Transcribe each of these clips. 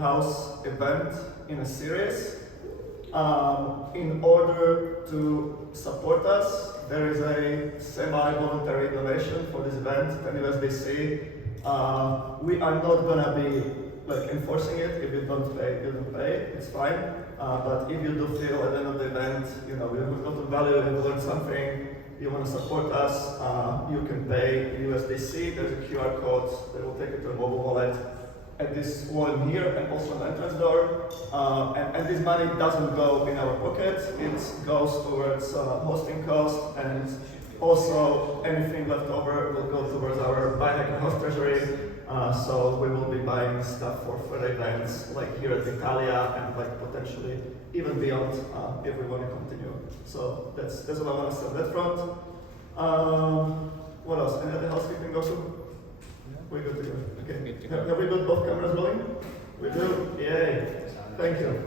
House event in a series. In order to support us, there is a semi-voluntary donation for this event, 10 USDC. We are not gonna be enforcing it. If you don't pay, you don't pay. It's fine. But if you do feel at the end of the event, you know, we've got a value, you've learned something, you want to support us, you can pay USDC. There's a QR code that will take you to a mobile wallet at this wall here and also an the entrance door. And this money doesn't go in our pocket, it goes towards hosting costs, and also anything left over will go towards our Biohacking house treasury. So we will be buying stuff for further events like here at Italia and potentially even beyond if we want to continue. So that's what I want to say on that front. What else? Any other housekeeping go to? We're good to go. Okay. Have we got both cameras rolling? We do? Yay. Thank you.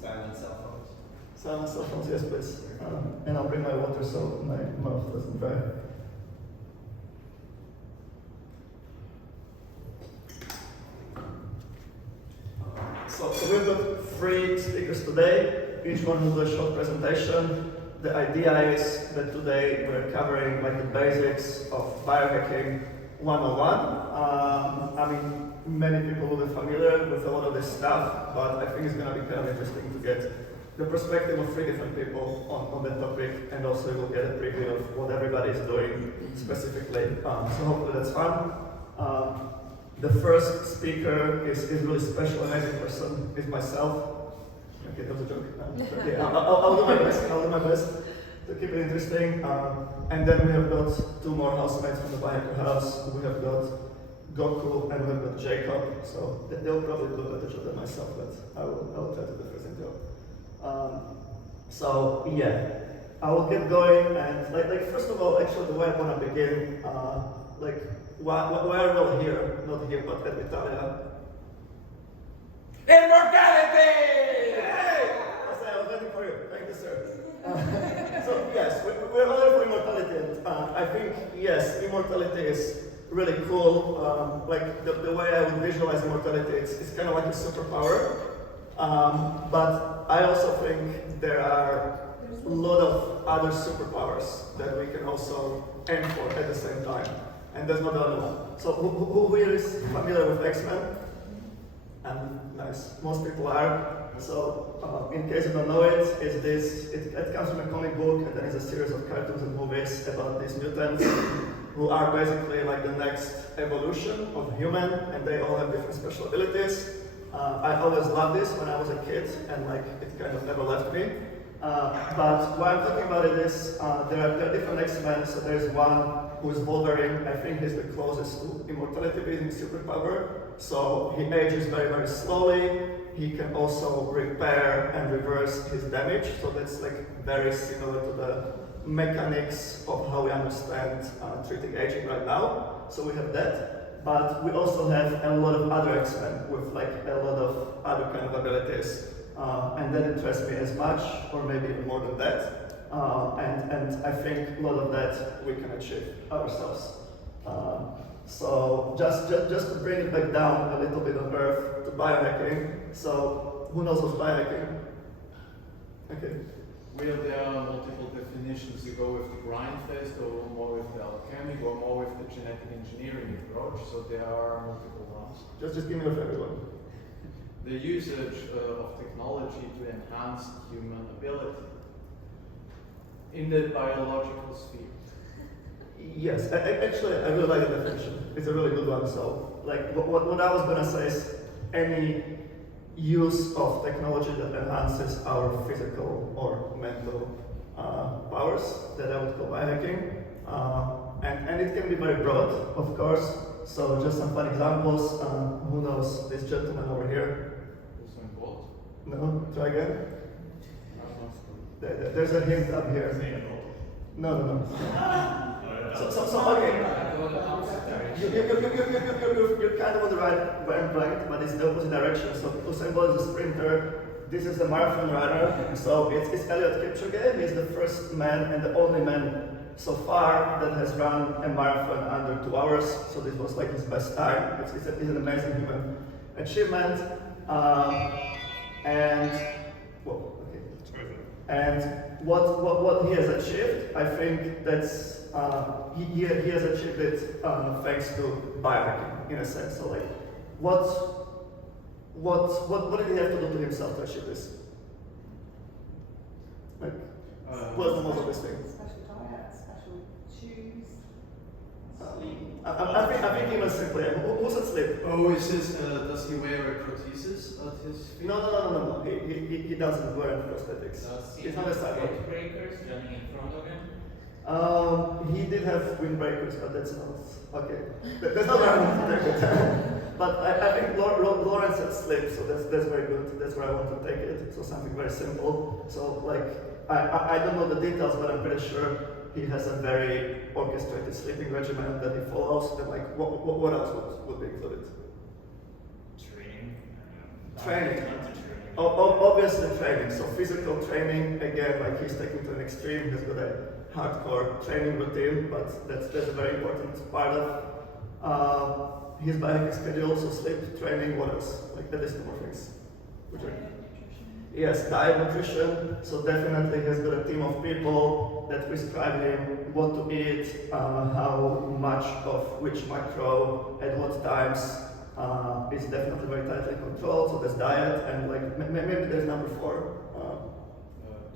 Silent cell phones. Silent cell phones, yes please. And I'll bring my water so my mouth doesn't dry. So we've got 3 speakers today. Each one will do a short presentation. The idea is that today we're covering the basics of biohacking 101. I mean, many people will be familiar with a lot of this stuff, but I think it's going to be kind of interesting to get the perspective of 3 different people on that topic, and also you'll get a preview of what everybody is doing specifically. So hopefully that's fun. The first speaker is really special, amazing person, is myself. Okay, that was a joke. Okay, I'll do my best. I'll do my best to keep it interesting. And then we have got 2 more housemates from the Biohacking house. We have got Goku and we have got Jacob. So they'll probably do a better job than myself, but I will try to do the first intro. So yeah, I will get going. And first of all, actually, the way I want to begin, why are we all here? Not here, but at Italia. Immortality! Hey! I was waiting for you. Thank you, sir. So yes, we're all here for immortality. And, I think, yes, immortality is really cool. The way I would visualize immortality, it's kind of like a superpower. But I also think there are a lot of other superpowers that we can also aim for at the same time. And that's not the only one. So who here is familiar with X-Men? Nice. Most people are. So in case you don't know it, it comes from a comic book, and then it's a series of cartoons and movies about these mutants who are basically the next evolution of human, and they all have different special abilities. I always loved this when I was a kid, and it kind of never left me. But why I'm talking about it is there are different X-Men. So there's one who is Wolverine. I think he's the closest to immortality being superpower. So he ages very, very slowly. He can also repair and reverse his damage. So that's very similar to the mechanics of how we understand treating aging right now. So we have that. But we also have a lot of other X-Men with a lot of other kind of abilities. And that interests me as much, or maybe even more than that. And I think a lot of that we can achieve ourselves. So just to bring it back down a little bit on Earth to biohacking. So who knows what's biohacking? Okay. Well, there are multiple definitions. You go with the grind phase, go more with the alchemy, go more with the genetic engineering approach. So there are multiple ones. Just give me with everyone. The usage of technology to enhance human ability in the biological sphere. Yes, actually, I really like the definition. It's a really good one. So, what I was gonna say is any use of technology that enhances our physical or mental powers, that I would call biohacking, and it can be very broad, of course. So, just some fun examples. Who knows this gentleman over here? Also involved? No, try again. There's a hint up here. No. So okay. You're kind of on the right wavelength, but it's the opposite direction. So Usain Bolt is a sprinter. This is a marathon runner. So it's Eliud Kipchoge. He's the first man and the only man so far that has run a marathon under 2 hours. So this was his best time. He's an amazing human achievement. And well, okay. And what he has achieved, I think that's he has achieved it thanks to biohacking in a sense. So like, what did he have to do to himself to achieve this? Like, what's the most obvious thing? Special diet, special shoes. I think even simply, who's at sleep? Oh, is this, does he wear a prosthesis at his feet? No. He doesn't wear any prosthetics. It's not a sidewalk. Breakers running in front of him. He did have windbreakers, but that's not okay. That's not where I want to take it. But I think Lawrence had sleep, so that's very good. That's where I want to take it. So something very simple. So like I don't know the details, but I'm pretty sure he has a very orchestrated sleeping regimen that he follows. And like what else would be included? Training. Obviously training. So physical training again, like he's taking to an extreme. He's got a hardcore training routine, but that's a very important part of his biohacking schedule. So sleep, training, what else? Like at least two more things. Yes, diet, nutrition. So definitely he's got a team of people that prescribe him what to eat, how much of which macro, at what times. Is definitely very tightly controlled. So there's diet, and like maybe there's number 4.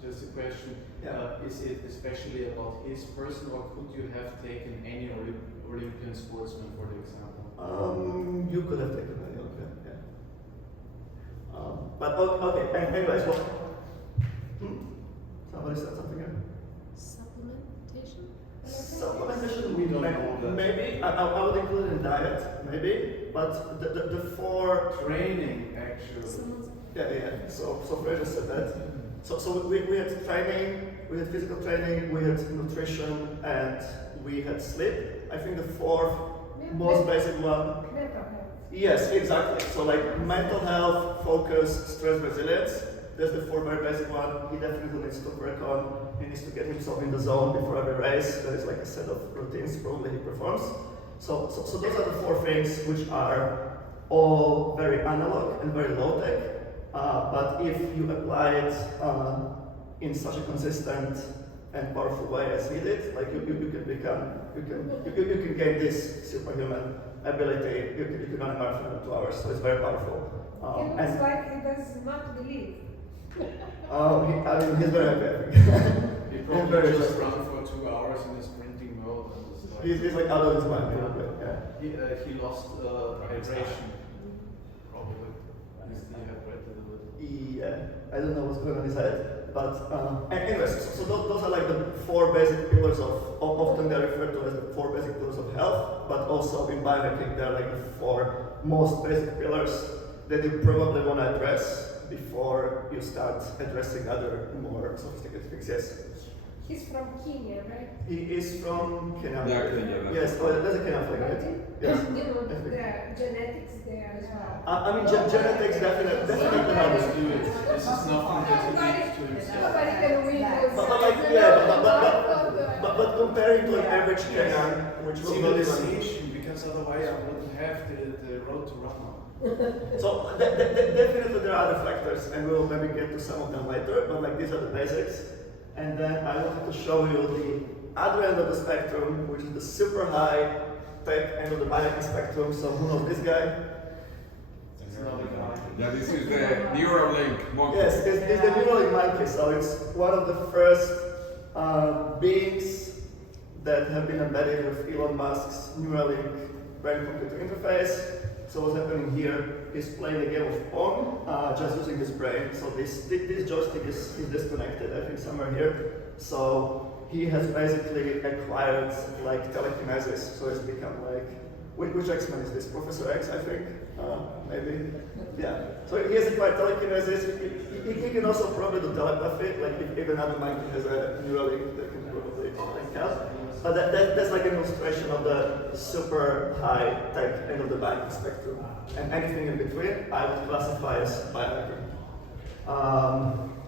Just a question. Yeah. Is it especially about his person, or could you have taken any Olympian sportsman, for example? You could have taken any of them, yeah. But okay, anyways, what? Somebody said something here. Supplementation? Supplementation, We don't know that. maybe. I would include it in diet, maybe. But the 4 Training, actually. Someone's yeah. So Fraser said that. So we had training, we had physical training, we had nutrition, and we had sleep. I think the 4th most basic one. Mental health. Yes, exactly. So like mental health, focus, stress resilience. That's the 4 very basic one. He definitely needs to work on. He needs to get himself in the zone before every race. There is like a set of routines probably he performs. So those are the 4 things which are all very analog and very low tech. But if you apply it in such a consistent and powerful way as he did, like you can gain this superhuman ability. You can run a marathon in 2 hours. So it's very powerful. It looks like he does not believe. He's very happy. He probably just run for 2 hours in a sprinting mode. And it's like He's like out of his mind. Yeah. he lost hydration, probably. He's dehydrated a little. Yeah, I don't know what's going on in his head. But anyways, so those are like the 4 basic pillars of, often they're referred to as the 4 basic pillars of health, but also in biohacking they're like the 4 most basic pillars that you probably want to address before you start addressing other more sophisticated things. Yes? He's from Kenya, right? He is from Kenya. Yeah, Kenya. Yes, there's a Kenyan flag, right? Yes. You know, the genetics there as well. Genetics definitely helps. Do it. This is nothing that he needs to himself. Nobody can win this. But comparing to an average Kenyan, which will not even. Civilization, because otherwise we wouldn't have the road to run on. So definitely there are other factors, and we'll maybe get to some of them later. But like these are the basics, and then I wanted to show you the other end of the spectrum, which is the super high tech end of the biohacking spectrum. So who knows this guy? It's another guy. Yeah, this is the Neuralink monkey. Yes, it's the Neuralink monkey. So it's one of the first beings that have been embedded with Elon Musk's Neuralink brain-computer interface. So what's happening here is playing a game of Pong, just using his brain. So this joystick is disconnected, I think somewhere here. So he has basically acquired like telekinesis. So it's become like, which X-Men is this? Professor X, I think, maybe. Yeah. So he has acquired telekinesis. He can also probably do telepathy. Like if another monkey has a Neuralink, they can probably link up. But that's like an illustration of the super high tech end of the biohacking spectrum. And anything in between, I would classify as biohacking.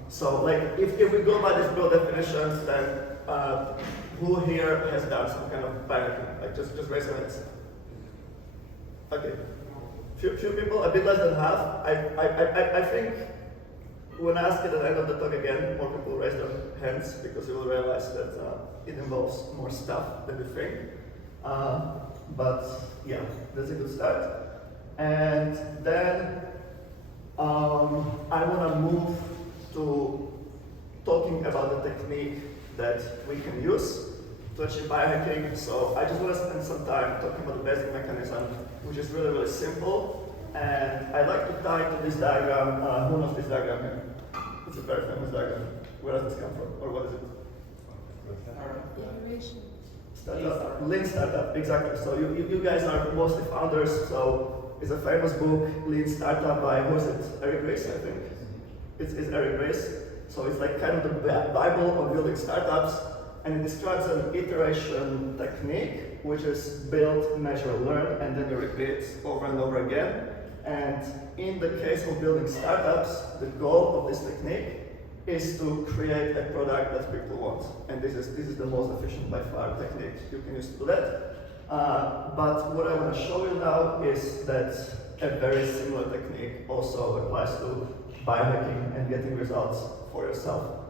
So like if we go by this broad definitions, then who here has done some kind of biohacking? Like just raise your hands. Okay. few people, a bit less than half. I think when asked at the end of the talk again, more people raise their hands because you will realize that it involves more stuff than you think. But yeah, that's a good start. And then I want to move to talking about the technique that we can use to achieve biohacking. So I just want to spend some time talking about the basic mechanism, which is really, really simple. And I'd like to tie to this diagram. Who knows this diagram here? It's a very famous diagram. Where does this come from? Or what is it? Iteration. Startup. Lean Startup, exactly. So you guys are mostly founders. So it's a famous book, Lean Startup by, who is it? Eric Ries, I think. It's Eric Ries. So it's like kind of the Bible of building startups. And it describes an iteration technique, which is build, measure, learn, and then you repeat over and over again. And in the case of building startups, the goal of this technique is to create a product that people want. And this is the most efficient by far technique you can use to do that. But what I want to show you now is that a very similar technique also applies to biohacking and getting results for yourself.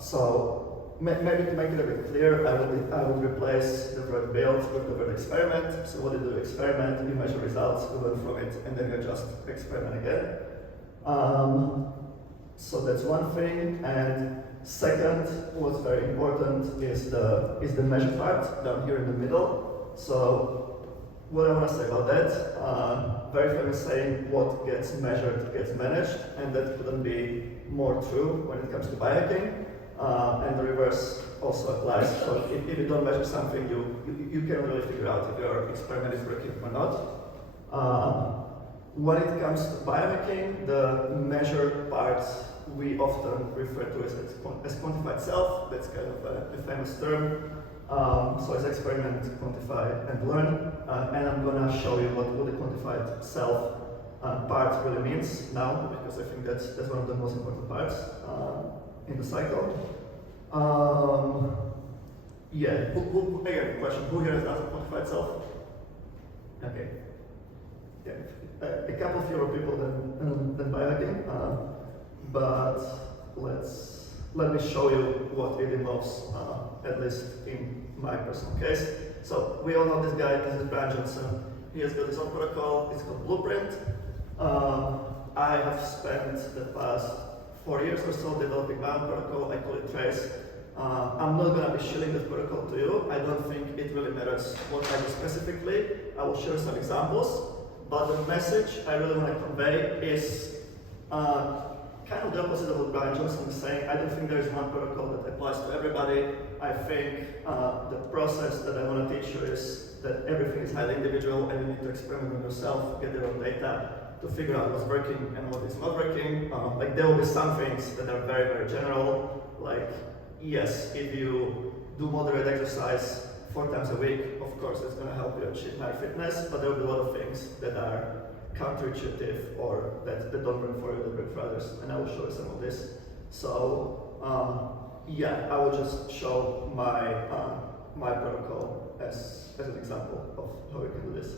So maybe to make it a bit clear, I would replace the word build with the word experiment. So what you do, experiment, you measure results, you learn from it, and then you just experiment again. So that's one thing. And second, what's very important is the measure part down here in the middle. So what I want to say about that, very famous saying, what gets measured gets managed, and that couldn't be more true when it comes to biohacking. And the reverse also applies. So if you don't measure something, you can't really figure out if your experiment is working or not. When it comes to biohacking, the measure part we often refer to as quantified self. That's kind of a famous term. So it's experiment, quantify, and learn. And I'm going to show you what the quantified self part really means now, because I think that's one of the most important parts in the cycle. Yeah, again, question, who here has asked quantified self? Okay. Yeah, a couple fewer people than biohacking, but let me show you what it involves, at least in my personal case. So we all know this guy, this is Brian Johnson. He has got his own protocol, it's called Blueprint. I have spent the past 4 years or so developing my own protocol. I call it Trace. I'm not going to be sharing that protocol to you. I don't think it really matters what I do specifically. I will share some examples, but the message I really want to convey is kind of the opposite of what Brian Johnson is saying. I don't think there is one protocol that applies to everybody. I think the process that I want to teach you is that everything is highly individual and you need to experiment on yourself, get your own data, to figure out what's working and what is not working. Like there will be some things that are very, very general, like yes, if you do moderate exercise 4 times a week, of course it's going to help you achieve higher fitness, but there will be a lot of things that are counterintuitive or that don't work for you, that work for others, and I will show you some of this. So yeah, I will just show my protocol as an example of how we can do this.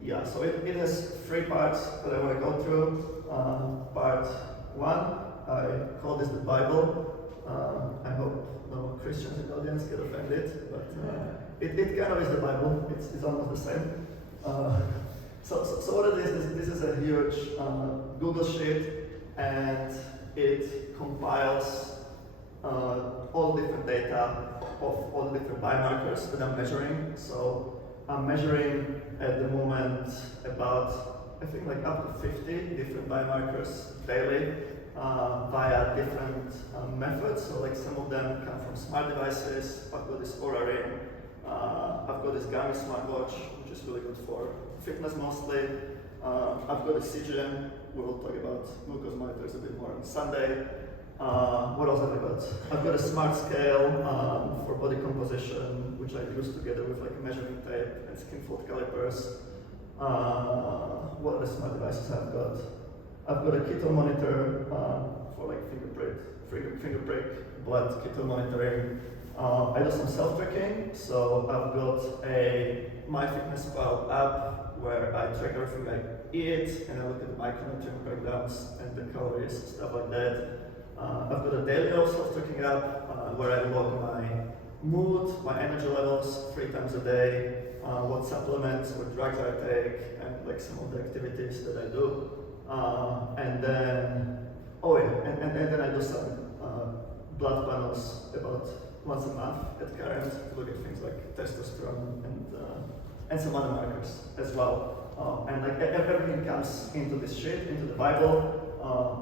Yeah, so it has 3 parts that I want to go through. Part 1, I call this the Bible. I hope no Christians in the audience get offended, but it kind of is the Bible. It's almost the same. So what it is, this is a huge Google sheet, and it compiles all the different data of all the different biomarkers that I'm measuring. So I'm measuring at the moment about, I think like up to 50 different biomarkers daily via different methods. So like some of them come from smart devices. I've got this Oura Ring. I've got this Garmin smartwatch, which is really good for fitness mostly. I've got a CGM. We will talk about Mgoes monitors a bit more on Sunday. What else have I got? I've got a smart scale for body composition, which I use together with like a measuring tape and skin fold calipers. What other smart devices I've got? I've got a keto monitor for like finger prick, blood keto monitoring. I do some self-tracking, so I've got a MyFitnessPal app where I track everything I eat and I look at the micronutrient breakdowns and the calories, stuff like that. I've got a daily self-tracking app where I log my mood, my energy levels 3 times a day, what supplements, what drugs I take, and like some of the activities that I do. And then I do some blood panels about once a month at current to look at things like testosterone and some other markers as well. And like everything comes into this sheet, into the Bible.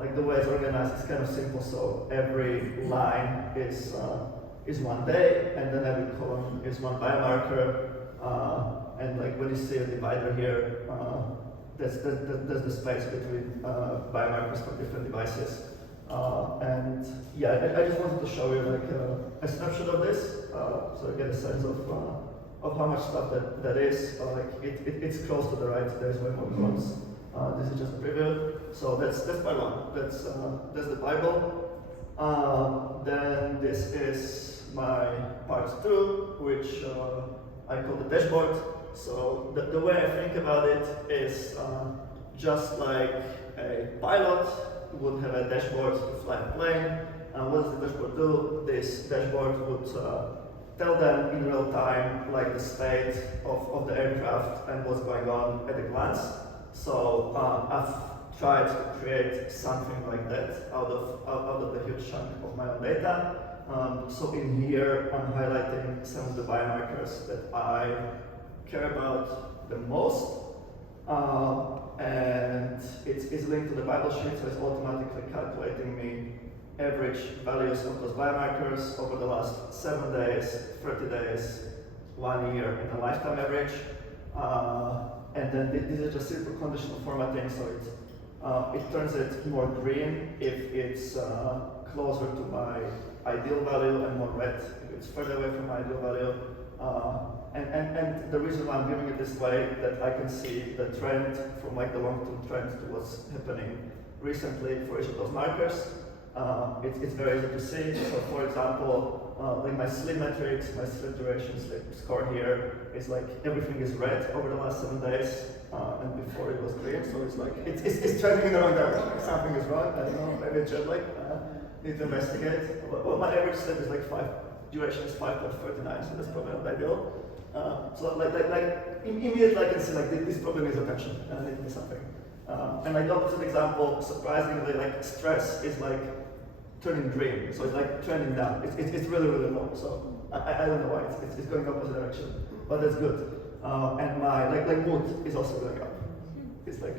Like the way it's organized is kind of simple. So every line is 1 day, and then every column is one biomarker. And like when you see a divider here, that's the space between biomarkers for different devices. And yeah, I just wanted to show you like a snapshot of this, so you get a sense of how much stuff that is. Like it's close to the right. There's way more columns. This is just a preview. So that's part one. That's the Bible. Then this is my part 2, which I call the dashboard. So the way I think about it is just like a pilot would have a dashboard to fly a plane. What does the dashboard do? This dashboard would tell them in real time like the state of the aircraft and what's going on at a glance. So I've tried to create something like that out of the huge chunk of my own data. So in here I'm highlighting some of the biomarkers that I care about the most. And it's linked to the Bible sheet, so it's automatically calculating me average values of those biomarkers over the last 7 days, 30 days, 1 year, and a lifetime average. And then this is just simple conditional formatting, so it turns it more green if it's closer to my ideal value and more red if it's further away from my ideal value. And the reason why I'm doing it this way, that I can see the trend from like the long-term trend to what's happening recently for each of those markers. It's very easy to see. So for example, like my sleep metrics, my sleep duration, sleep score here is like everything is red over the last 7 days, and before it was green. So it's like it's trending in the wrong direction. Something is wrong. I don't know. Maybe it's jet lag. Need to investigate. Well, my average sleep is like duration is 5.39, so that's probably not ideal. So like immediately I can see like this problem needs attention and it needs something. And like the opposite example, surprisingly, like stress is like turning green, so it's like trending down. It's really low. So I don't know why it's going opposite direction, but that's good. And my like mood is also going up. It's like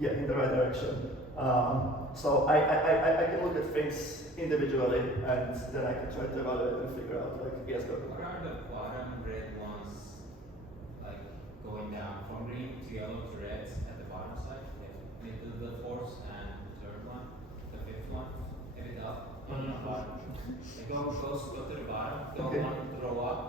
in the right direction. So I can look at things individually, and then I can try to evaluate and figure out like yes, go. What are the bottom red ones like going down from green to yellow to red at the bottom side? Like the fourth and third one, the fifth one, hit it up on the bottom. It goes go to the bottom, the Okay. one row up.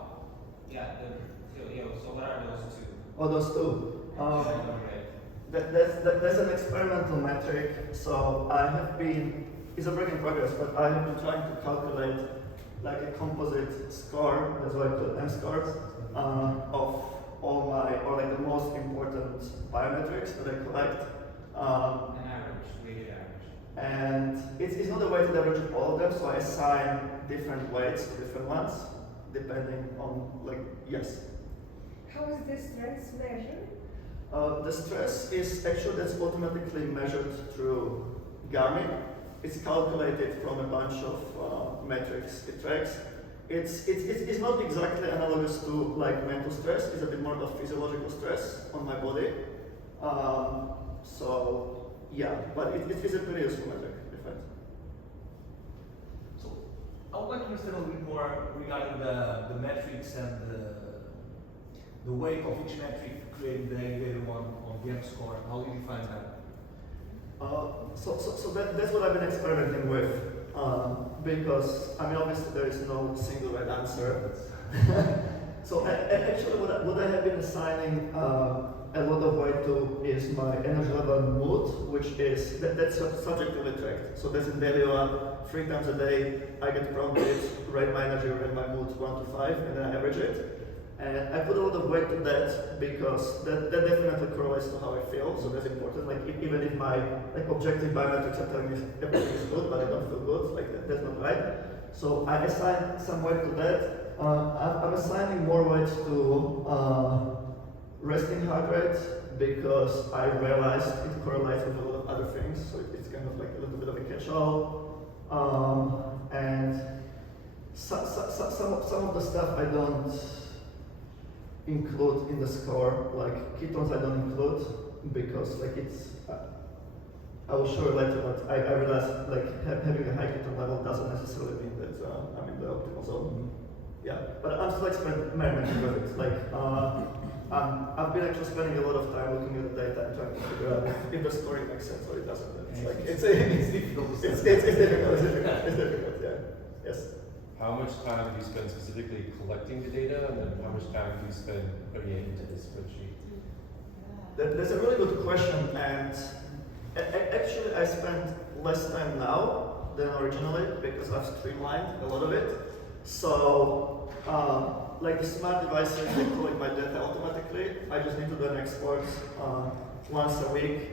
Yeah, so what are those two? Oh, those two. Yellow and red. That's an experimental metric. So I have been, it's a work in progress, but I have been trying to calculate like a composite score, that's why I call it M-score, of all my, or like the most important biometrics that I collect. An average, weighted average. And it's not a weighted average of all of them, so I assign different weights to different ones, depending on like, yes. How is the stress measured? The stress is actually that's automatically measured through Garmin. It's calculated from a bunch of metrics it tracks. It's not exactly analogous to like mental stress. It's a bit more about physiological stress on my body. So yeah, but it's a pretty useful metric. So I would like to understand a little bit more regarding the metrics and the weight of each metric creating the aggregated one on the M-score. How do you define that? So that's what I've been experimenting with, because I mean obviously there is no single right answer. So actually what I have been assigning a lot of weight to is my energy level and mood, which is that's subjectively tracked. So that's in daily one, 3 times a day I get prompted, rate my energy, rate my mood 1 to 5, and then I average it. And I put a lot of weight to that because that definitely correlates to how I feel. So that's important. Like even if my objective biometrics are telling me everything is good, but I don't feel good, that's not right. So I assign some weight to that. I'm assigning more weight to resting heart rate because I realized it correlates with a lot of other things. So it's kind of like a little bit of a catch-all. And some of the stuff I don't include in the score, like ketones I don't include because like it's, I will show you later, but I realized like having a high ketone level doesn't necessarily mean that I'm in the optimal zone. Yeah, but I'm still experimenting with it. Like, I've been actually spending a lot of time looking at the data and trying to figure out if the scoring makes sense or it doesn't. It's like it's difficult. It's difficult. Yeah. Yes. How much time do you spend specifically collecting the data, and then how much time do you spend putting it into the spreadsheet? That's a really good question, and actually I spend less time now than originally because I've streamlined a lot of it. So, like the smart devices, they collect my data automatically. I just need to do an export once a week,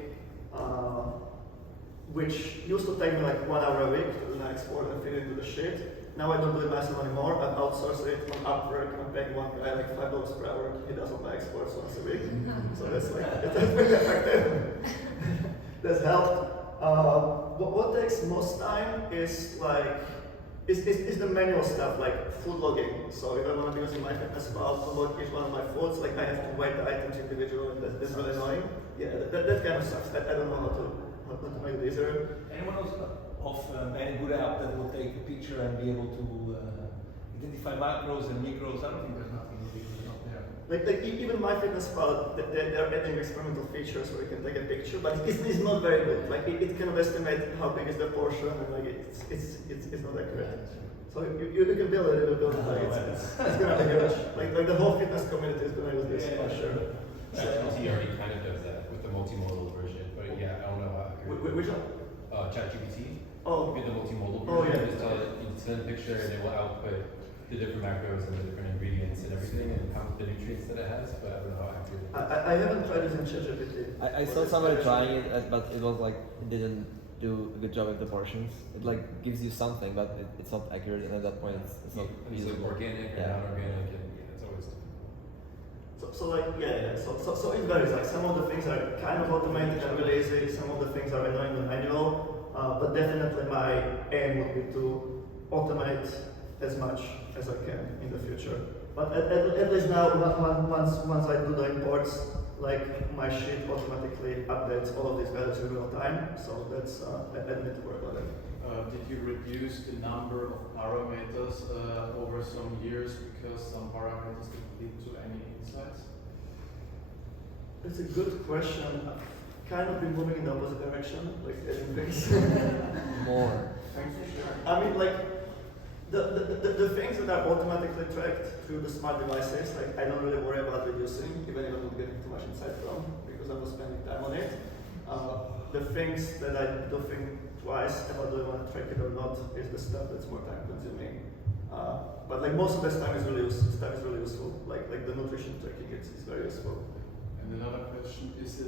which used to take me like 1 hour a week to do an export and feed it into the sheet. Now I don't do it myself anymore. I've outsourced it on Upwork. I'm paying one guy like $5 per hour. He does all my exports once a week. So that's like, that's really effective. That's helped. What takes most time is like, is the manual stuff, like food logging. So if I want to be using MyFitnessPal to log each one of my foods, like I have to weight the items individually, and that's really annoying. Yeah, that kind of sucks. I don't know how to make it easier. Anyone knows of any good app that will take a picture and be able to identify macros and micros? I don't think there's nothing really out there. Like even MyFitnessPal, they're adding experimental features where you can take a picture, but it's not very good. Like it cannot estimate how big is the portion, and like it's not accurate. So you can build it, you build it. Like it's gonna be good. Like the whole fitness community is gonna use this for sure. ChatGPT already kind of does that with the multimodal version, but yeah, I don't know how accurate. Which one? ChatGPT. Oh. With the multimodal version, Oh, yeah. just tell it, you send a picture and it will output the different macros and the different ingredients and everything and how the nutrients that it has, but I don't know how accurate. I haven't tried using ChatGPT. I saw somebody trying it, but it was like it didn't do a good job with the portions. It like gives you something, but it's not accurate, and at that point it's not And so usable. organic or Yeah. non-organic, and it's always. So like yeah. So it varies. Like some of the things are kind of automated and really easy. Some of the things are annoying and manual. But definitely my aim would be to automate as much as I can in the future. But at least now, once I do the imports, like my sheet automatically updates all of these values in real time. So that's I don't need to worry about it. Did you reduce the number of parameters over some years because some parameters didn't lead to any insights? That's a good question. I've kind of been moving in the opposite direction, like adding things. More. Thanks for sharing. I mean, like the things that are automatically tracked through the smart devices, like I don't really worry about reducing, even if I'm not getting too much insight from, because I'm not spending time on it. The things that I do think twice about do I want to track it or not is the stuff that's more time consuming. But like most of this time is really useful. Like the nutrition tracking is very useful. And another question, is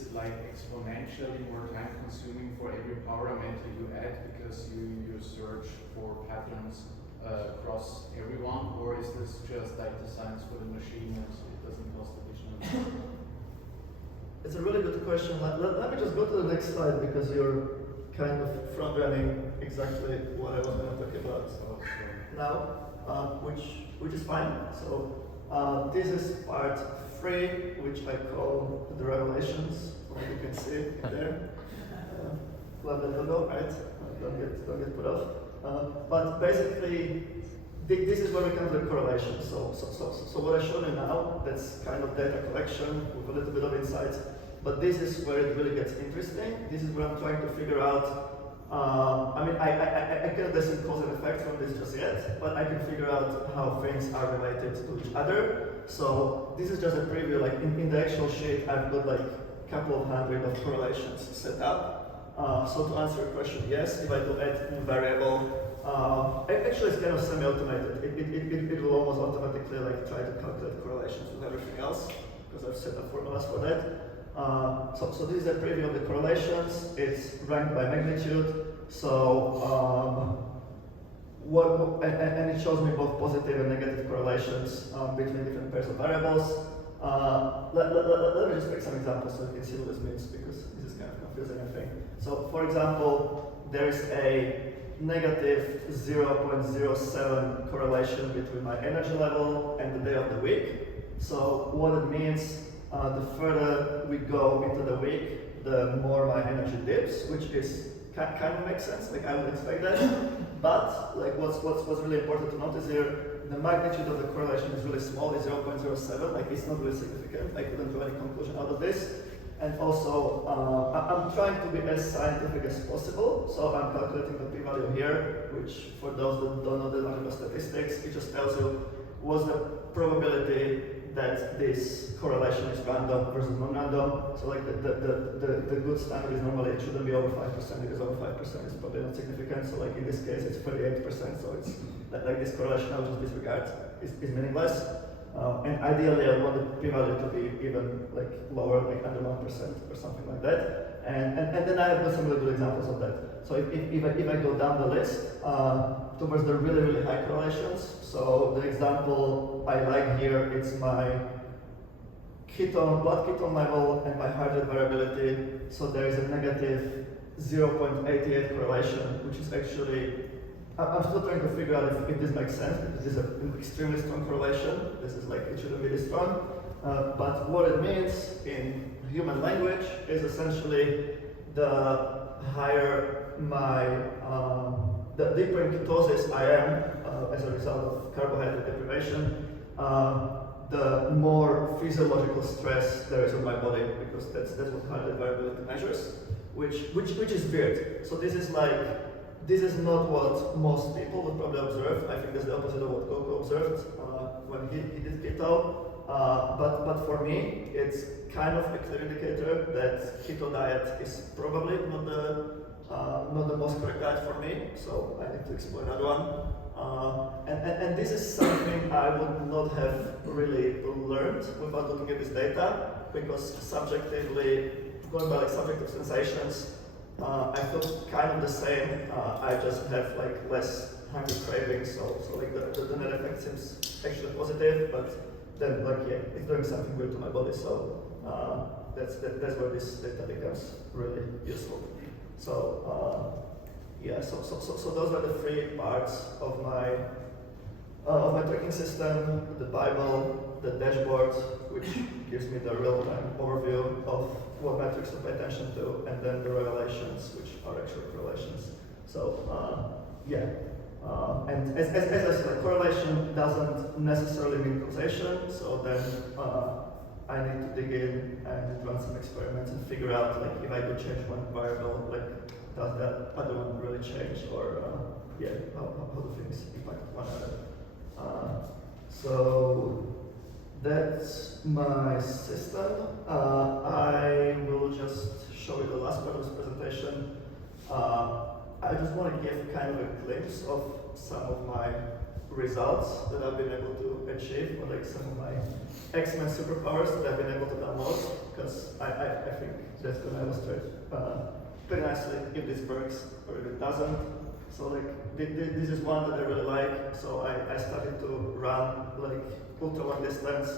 it like exponentially more time consuming for every parameter you add because you search for patterns across everyone, or is this just data science for the machine and it doesn't cost additional? It's a really good question. Let me just go to the next slide because you're kind of front running exactly what I was going to talk about now, which is fine. So this is part 3, which I call the revelations. Like you can see there. Love that logo, right? Don't get put off. But basically, this is where we come to the correlation. So what I showed you now, that's kind of data collection with a little bit of insights. But this is where it really gets interesting. This is where I'm trying to figure out. I mean, I cannot discern cause and effect from this just yet, but I can figure out how things are related to each other. So this is just a preview. Like in the actual sheet, I've got like a couple of hundred of correlations set up. So to answer your question, yes, if I do add new variable, actually it's kind of semi-automated. It will almost automatically like try to calculate correlations with everything else, because I've set up formulas for that. So this is a preview of the correlations. It's ranked by magnitude. So and it shows me both positive and negative correlations between different pairs of variables. Let me just make some examples so you can see what this means, because this is kind of confusing, I think. So for example, there is a negative 0.07 correlation between my energy level and the day of the week. So what it means, the further we go into the week, the more my energy dips, which is kind of makes sense. Like I would expect that. But like what's really important to notice here, the magnitude of the correlation is really small. It's 0.07. Like it's not really significant. I couldn't draw any conclusion out of this. And also, I'm trying to be as scientific as possible. So I'm calculating the p-value here, which for those that don't know the language of statistics, it just tells you what's the probability that this correlation is random versus non-random. So like the good standard is normally it shouldn't be over 5%, because over 5% is probably not significant. So like in this case it's 38%, so it's like this correlation I would just disregard is meaningless. And ideally I want the p-value to be even like lower, like under 1% or something like that. And then I have got some really good examples of that. So if I go down the list towards the really high correlations, so the example I like here, it's my blood ketone level and my heart rate variability. So there is a negative 0.88 correlation, which is actually, I'm still trying to figure out if this makes sense, because this is an extremely strong correlation. This is like, it shouldn't be this strong. But what it means in human language is essentially the higher the deeper in ketosis I am as a result of carbohydrate deprivation, the more physiological stress there is on my body, because that's what heart rate variability measures, which is weird. So this is not what most people would probably observe. I think that's the opposite of what Coco observed when he did keto. But for me, it's kind of a clear indicator that keto diet is probably not the most correct diet for me. So I need to explore another one. And this is something I would not have really learned without looking at this data, because subjectively, going by like subjective sensations, I feel kind of the same. I just have like less hungry cravings, so like the net effect seems actually positive, but then like yeah, it's doing something weird to my body. So that's where this data becomes really useful. So yeah, so those are the three parts of my tracking system: the Bible, the dashboard, which gives me the real-time overview of what metrics to pay attention to, and then the revelations, which are actual correlations. So yeah, and as I said, correlation doesn't necessarily mean causation. So then I need to dig in and run some experiments and figure out like if I could change one variable, like does that other one really change, or yeah, how do things impact one another? So that's my system. I will just show you the last part of this presentation. I just want to give kind of a glimpse of some of my results that I've been able to achieve, or like some of my X-Men superpowers that I've been able to download, because I think that's going to illustrate pretty nicely if this works or if it doesn't. So like this is one that I really like. So I started to run like ultra long distance.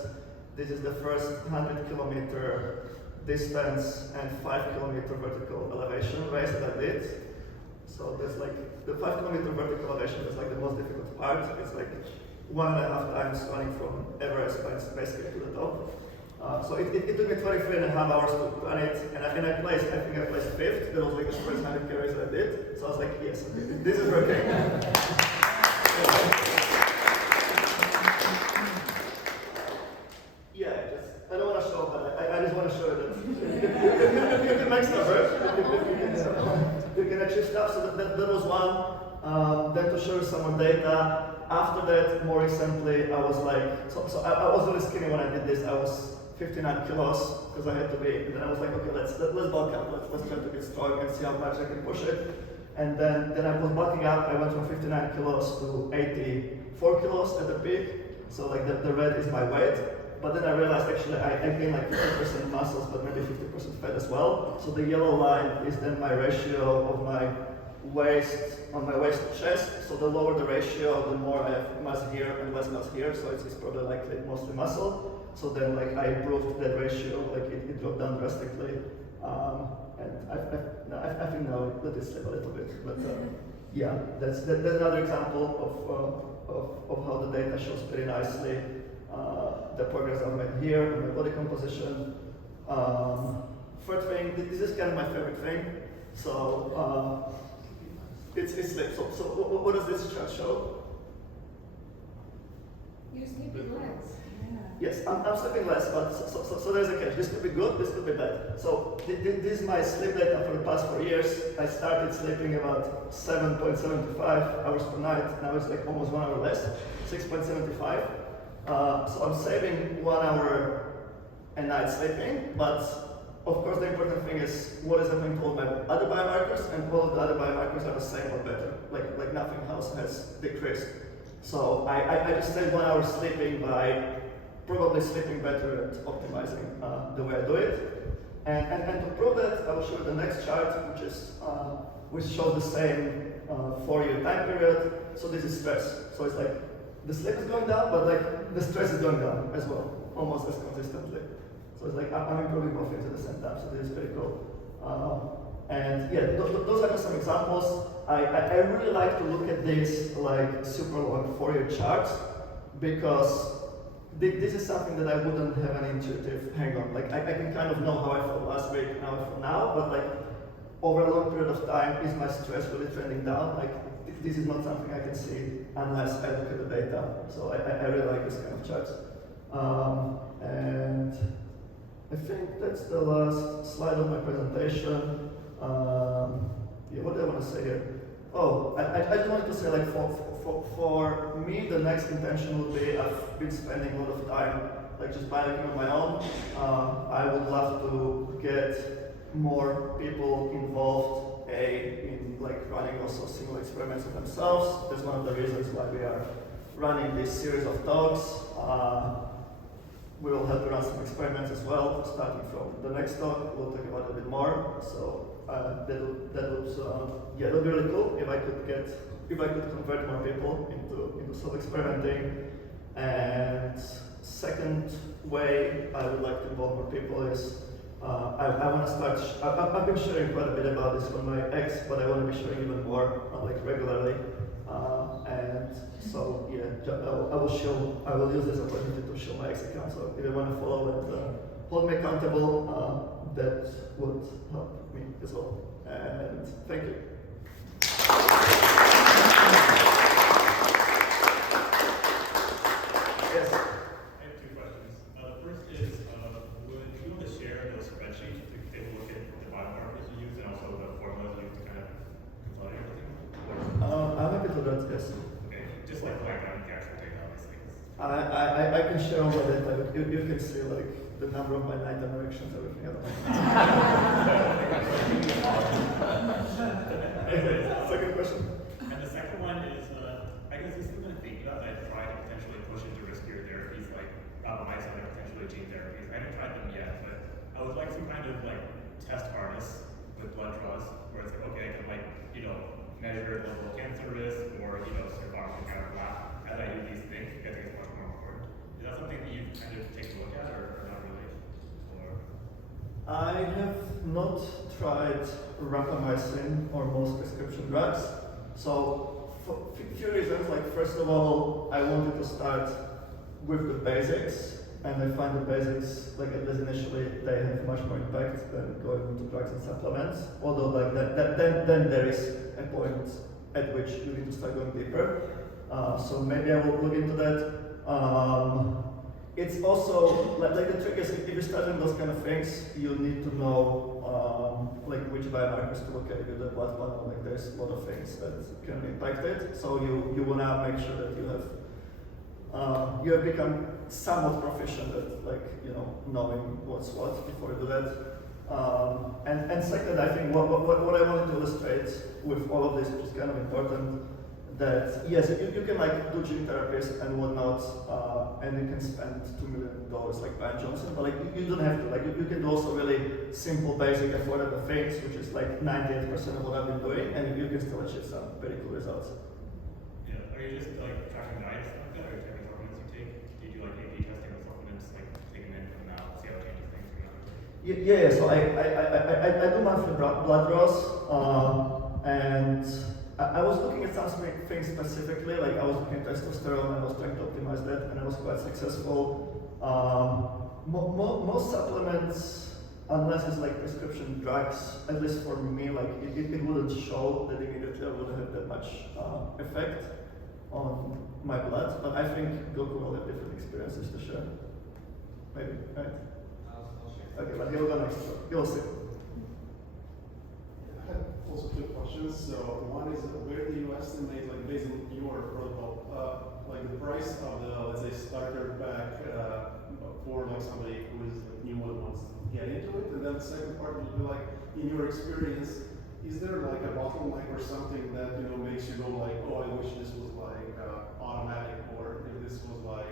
This is the first 100-kilometer distance and 5-kilometer vertical elevation race that I did. So there's like the 5-kilometer vertical elevation is like the most difficult part. It's like 1.5 times running from Everest basically to the top. So it took me 23.5 hours to run it, and I think I placed 5th. That was like the first 100 carries that I did. So I was like, yes, okay, this is working. Yeah, I don't want to show, but I just want to show that you can make stuff, right? You can achieve stuff. So that was one. Then to show you some more data. After that, more recently, I was like, so I was really skinny when I did this. I was 59 kilos because I had to be. And then I was like, okay, let's bulk up. Let's try to get strong and see how much I can push it. And then I was bulking up. I went from 59 kilos to 84 kilos at the peak. So like the red is my weight. But then I realized actually I gained like 50% muscles, but maybe 50% fat as well. So the yellow line is then my ratio of my waist on my waist to chest. So the lower the ratio, the more I have mass here and less mass here. So it's probably likely mostly muscle. So then like I improved that ratio, like it dropped down drastically. And I think now let it slip a little bit. But yeah, that's another example of how the data shows very nicely the progress I've made here in my body composition. Third thing, this is kind of my favorite thing. So it's slip. So what does this chart show? You're sleeping less. Yes, I'm sleeping less, but so there's a catch. This could be good, this could be bad. So this is my sleep data for the past 4 years. I started sleeping about 7.75 hours per night. Now it's like almost 1 hour less, 6.75. So I'm saving 1 hour a night sleeping, but of course the important thing is what is happening to all my other biomarkers, and all of the other biomarkers are the same or better. Like nothing else has decreased. So I just saved 1 hour sleeping by probably sleeping better and optimizing the way I do it. And to prove that, I will show you the next chart, which shows the same 4-year time period. So this is stress. So it's like the sleep is going down, but like the stress is going down as well, almost as consistently. So it's like I'm improving both things at the same time. So this is pretty cool. And yeah, those are just some examples. I really like to look at these like super long 4-year charts because this is something that I wouldn't have an intuitive hang on. Like I can kind of know how I felt last week and how I feel now, but like over a long period of time, is my stress really trending down? Like this is not something I can see unless I look at the data. So I really like this kind of charts. And I think that's the last slide of my presentation. Yeah, what do I want to say here? Oh, I just wanted to say, like, for me, the next intention would be, I've been spending a lot of time, like, just biohacking on my own. I would love to get more people involved, in, like, running also similar experiments with themselves. That's one of the reasons why we are running this series of talks. We will have to run some experiments as well, starting from the next talk. We'll talk about it a bit more. So that would be really cool if I could convert more people into self-experimenting. And second way I would like to involve more people is I want to start. I've been sharing quite a bit about this on my ex, but I want to be sharing even more, like regularly. And so yeah, I will use this opportunity to show my ex account. So if you want to follow and hold me accountable, that would help me as well. And thank you. Yes. I have 2 questions. The first is, would you be able to share those spreadsheets to take a look at the biomarkers you use and also the formulas you use to kind of consolidate everything? I'm happy to do that, yes. Okay, just like on the actual data, obviously. I can share all the data. You can see like the number of my night erections, everything else. Second question. And the second one is, I guess this is something to think about. I tried to potentially push into riskier therapies like rapamycin or potentially gene therapies. I haven't tried them yet, but I would like some kind of like test harness with blood draws where it's like, okay, I can like, measure the level of cancer risk or, survival kind of lab as I do these things. I think it's much more important. Is that something that you kind of take a look at or not really? Or I have not tried rapamycin or most prescription drugs. So for a few reasons, like first of all, I wanted to start with the basics, and I find the basics, like at least initially, they have much more impact than going into drugs and supplements. Although like then there is a point at which you need to start going deeper. So maybe I will look into that. It's also, like the trick is, if you're studying those kind of things, you need to know like which biomarkers to look at. If you do the blood panel, like there's a lot of things that can impact it. So you want to make sure that you have you have become somewhat proficient at knowing what's what before you do that. And second, I think what I wanted to illustrate with all of this, which is kind of important, that yes, you can do gene therapies and whatnot, and you can spend $2 million like Brian Johnson, but you don't have to. You can do also really simple, basic, affordable things, which is 98% of what I've been doing, and you can still achieve some very cool results. Yeah, are you just tracking diets like that, or tracking supplements you take? Do you do A/B testing with supplements, take them in from now, see how it changes things from now? Yeah, so I do monthly blood draws, and I was looking at some things specifically, I was looking at testosterone and I was trying to optimize that, and I was quite successful. Most supplements, unless it's prescription drugs, at least for me, it wouldn't show that immediately I wouldn't have that much effect on my blood, but I think Goku will have different experiences to share. Maybe, right? I'll share. Okay, but he'll go next. You'll see. I have also two questions. So one is, where do you estimate, based on your protocol, the price of the, let's say, starter pack for somebody who is new and wants to get into it? And then the second part would be in your experience, is there a bottleneck or something that makes you go oh, I wish this was automatic, or if this was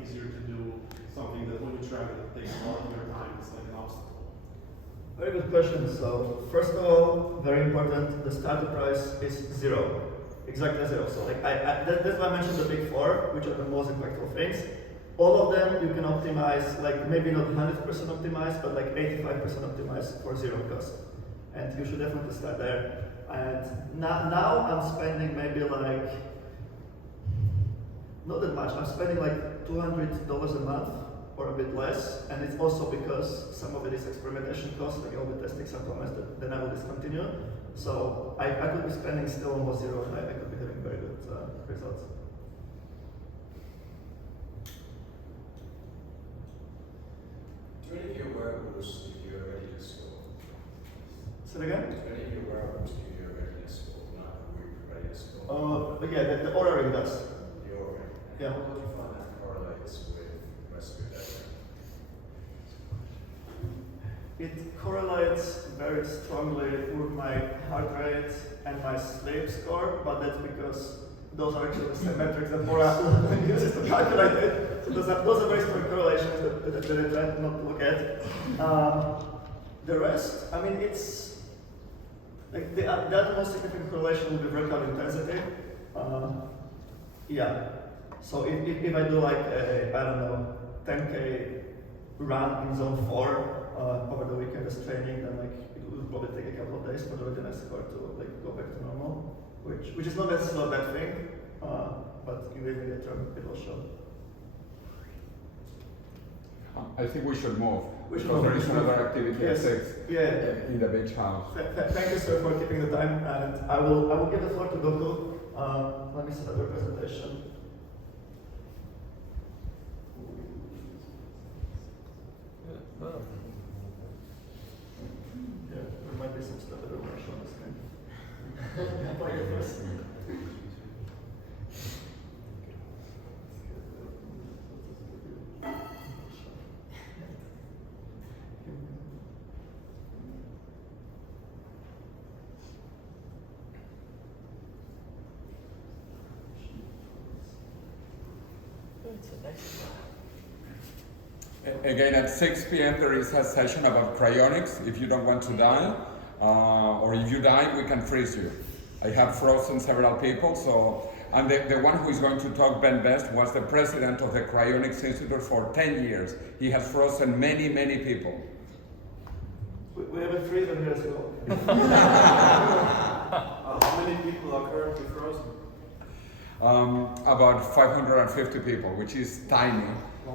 easier to do, something that when you travel it takes a lot of your time, it's an obstacle? Very good question. So first of all, very important, the starter price is zero, exactly zero. So that's why I mentioned the big four, which are the most impactful things. All of them you can optimize, maybe not 100% optimize, but 85% optimize for zero cost. And you should definitely start there. And now I'm spending maybe not that much. I'm spending $200 a month or a bit less, and it's also because some of it is experimentation costs, I'll be testing supplements that then I will discontinue. So I could be spending still almost zero, and I could be having very good results. Do any of your wearables give you a readiness score? Say it again? Do any of your wearables give you a readiness score, like a week readiness score? Yeah, the Oura Ring does. The Oura Ring? Yeah. How do you find that correlates with rescue data? It correlates very strongly with my heart rate and my sleep score, but that's because those are actually the same metrics that Oura uses to calculate it. So those are very strong correlations that I try not to look at. The rest, it's the other most significant correlation would be workout intensity. Yeah. So if I do a 10K run in zone 4 over the weekend as training, then it will probably take a couple of days for the readiness score to go back to normal, which is not necessarily a bad thing, but in the immediate term it will show. I think we should move. Because there is another activity at 6 Yeah. in the beach house. Thank you, sir, for keeping the time, and I will give the floor to Goku. Let me set up your presentation. Yeah, there might be some stuff that I don't want to show on the screen. By your first. Again, at 6 p.m. there is a session about cryonics. If you don't want to die, or if you die, we can freeze you. I have frozen several people, and the one who is going to talk, Ben Best, was the president of the Cryonics Institute for 10 years. He has frozen many, many people. We have a freezer here as well. How many people are currently frozen? About 550 people, which is tiny,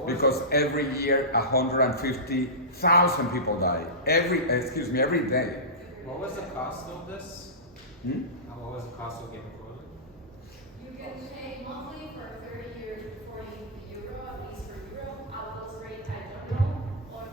because every year 150,000 people die. Every day. What was the cost of this? What was the cost of getting frozen? You can pay monthly for 30 years for €40, at least for Euro. Outpost rate, I don't know. Or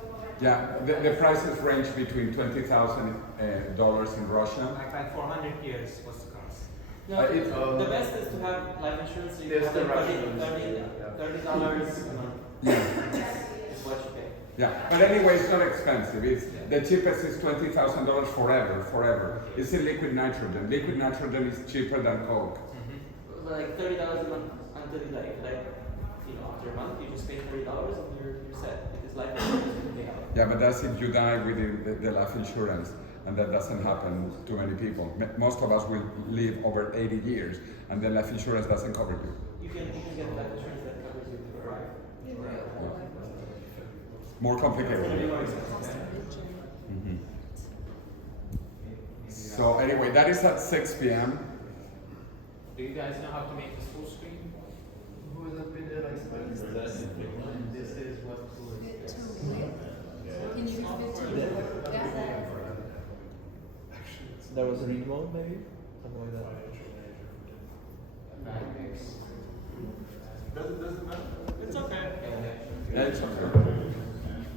Yeah, the prices range between $20,000 in Russian. Like 400 years, what's the cost? No, It- the best is to have life insurance. So you There's have the like Russian $30 a month. Yeah. Is what you pay. Yeah, but anyway, it's not expensive. It's the cheapest is $20,000 forever. It's in liquid nitrogen. Liquid nitrogen is cheaper than Coke. Like $30 a month until you die. Like, you know, after a month you just pay $30 and you're set. It is life insurance you pay out. Yeah, but that's if you die with the life insurance, and that doesn't happen to many people. Most of us will live over 80 years, and then life insurance doesn't cover you. You can get life insurance that covers you for life. More complicated. Mhm. So anyway, that is at 6 p.m. Do you guys know how to make this full screen? Who has been there like Is that in this is what Can you fit to that? There was a read mode, maybe? Something like that. doesn't matter. It's okay. Yeah, it's okay.